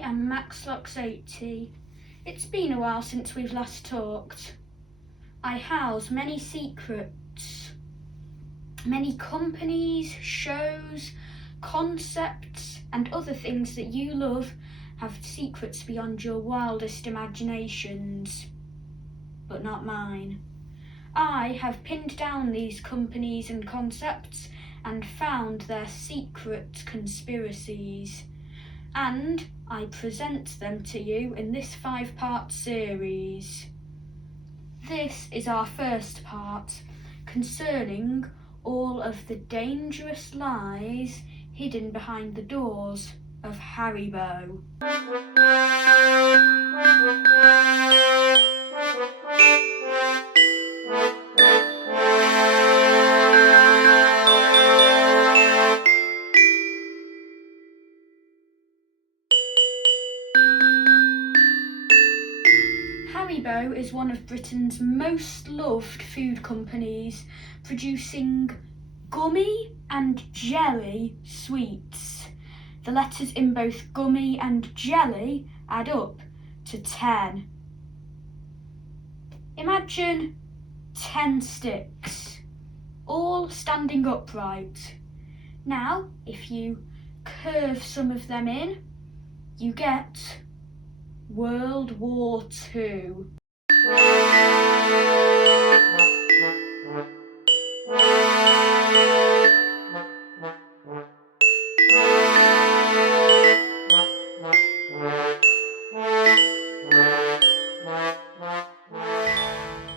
am Maxlox80. It's been a while since we've last talked. I house many secrets. Many companies, shows, concepts and other things that you love have secrets beyond your wildest imaginations. But not mine. I have pinned down these companies and concepts and found their secret conspiracies. And I present them to you in this 5-part series. This is our first part, concerning all of the dangerous lies hidden behind the doors of Haribo. Haribo is one of Britain's most loved food companies, producing gummy and jelly sweets. The letters in both gummy and jelly add up to 10. Imagine 10 sticks, all standing upright. Now, if you curve some of them in, you get World War II.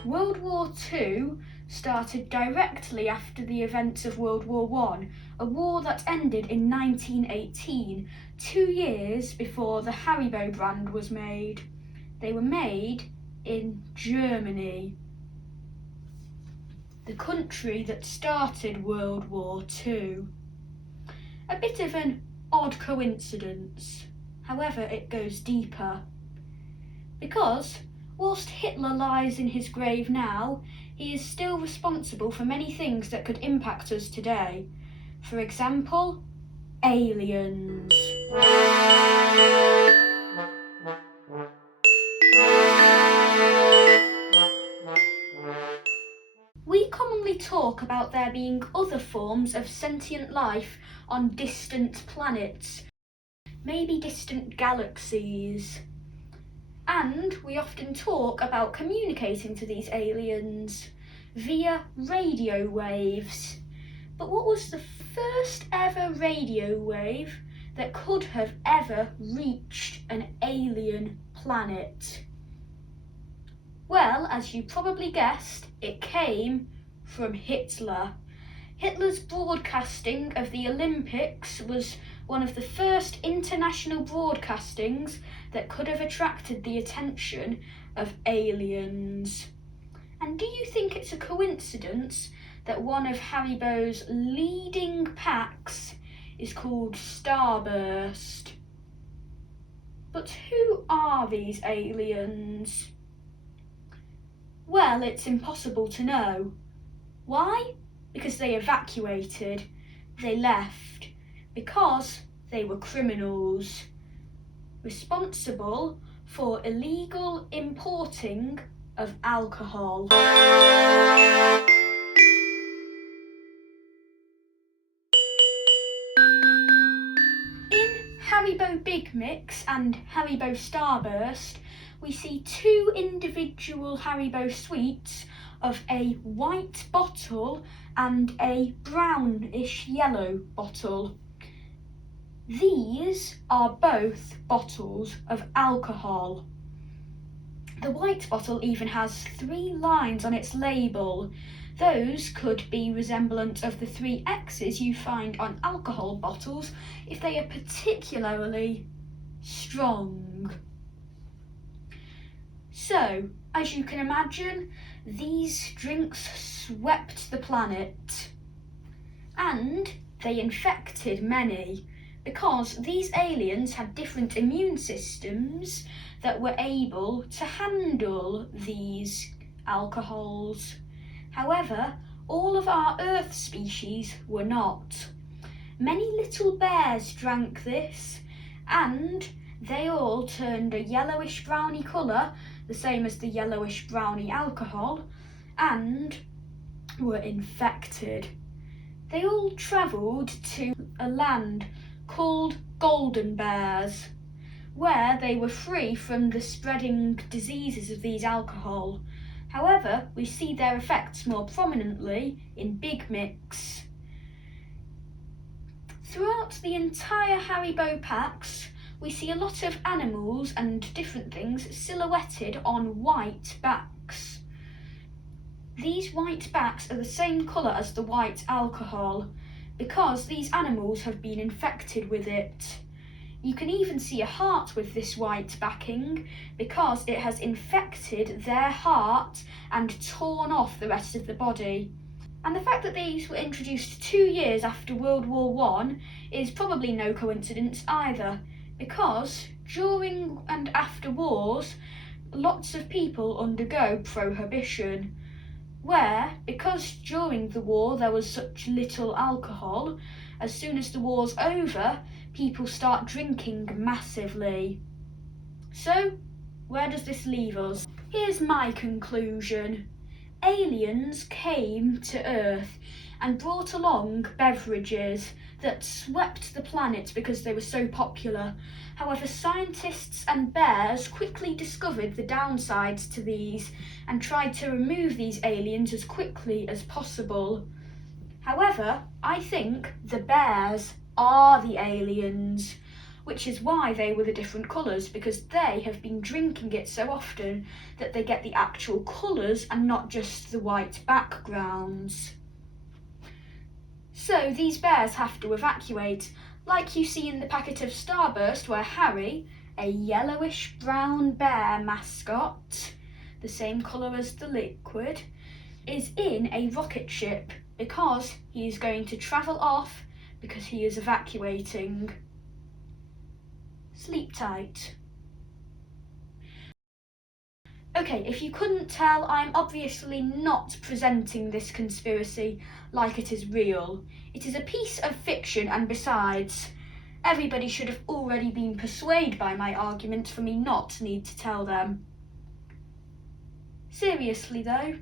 World War II started directly after the events of World War I, a war that ended in 1918, 2 years before the Haribo brand was made. They were made in Germany, the country that started World War II. A bit of an odd coincidence, however it goes deeper. Because whilst Hitler lies in his grave now, he is still responsible for many things that could impact us today. For example, aliens. We commonly talk about there being other forms of sentient life on distant planets, maybe distant galaxies. And we often talk about communicating to these aliens via radio waves. But what was the first ever radio wave that could have ever reached an alien planet? Well, as you probably guessed, it came from Hitler. Hitler's broadcasting of the Olympics was one of the first international broadcastings that could have attracted the attention of aliens. And do you think it's a coincidence that one of Haribo's leading packs is called Starburst? But who are these aliens? Well, it's impossible to know. Why? Because they evacuated. They left. Because they were criminals, responsible for illegal importing of alcohol. In Haribo Big Mix and Haribo Starburst, we see 2 individual Haribo sweets of a white bottle and a brownish yellow bottle. These are both bottles of alcohol. The white bottle even has 3 lines on its label. Those could be resemblant of the 3 X's you find on alcohol bottles if they are particularly strong. So, as you can imagine, these drinks swept the planet. And they infected many, because these aliens had different immune systems that were able to handle these alcohols. However, all of our Earth species were not. Many little bears drank this, and they all turned a yellowish browny colour, the same as the yellowish browny alcohol, and were infected. They all travelled to a land called Golden Bears, where they were free from the spreading diseases of these alcohol. However, we see their effects more prominently in Big Mix. Throughout the entire Haribo packs, we see a lot of animals and different things silhouetted on white backs. These white backs are the same colour as the white alcohol, because these animals have been infected with it. You can even see a heart with this white backing, because it has infected their heart and torn off the rest of the body. And the fact that these were introduced 2 years after World War I is probably no coincidence either, because during and after wars, lots of people undergo prohibition, where, because during the war there was such little alcohol, as soon as the war's over, people start drinking massively. So, where does this leave us? Here's my conclusion. Aliens came to Earth and brought along beverages that swept the planet because they were so popular. However, scientists and bears quickly discovered the downsides to these and tried to remove these aliens as quickly as possible. However, I think the bears are the aliens, which is why they were the different colours, because they have been drinking it so often that they get the actual colours and not just the white backgrounds. So these bears have to evacuate, like you see in the packet of Starburst, where Harry, a yellowish brown bear mascot, the same colour as the liquid, is in a rocket ship because he is going to travel off because he is evacuating. Sleep tight. Okay, if you couldn't tell, I'm obviously not presenting this conspiracy like it is real. It is a piece of fiction, and besides, everybody should have already been persuaded by my argument for me not to need to tell them. Seriously though,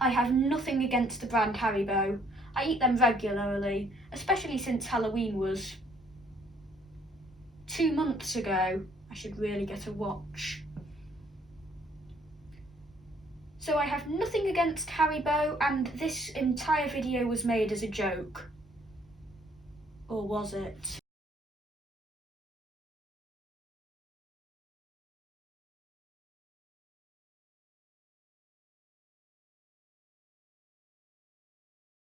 I have nothing against the brand Haribo. I eat them regularly, especially since Halloween was 2 months ago. I should really get a watch. So I have nothing against Haribo, and this entire video was made as a joke. Or was it?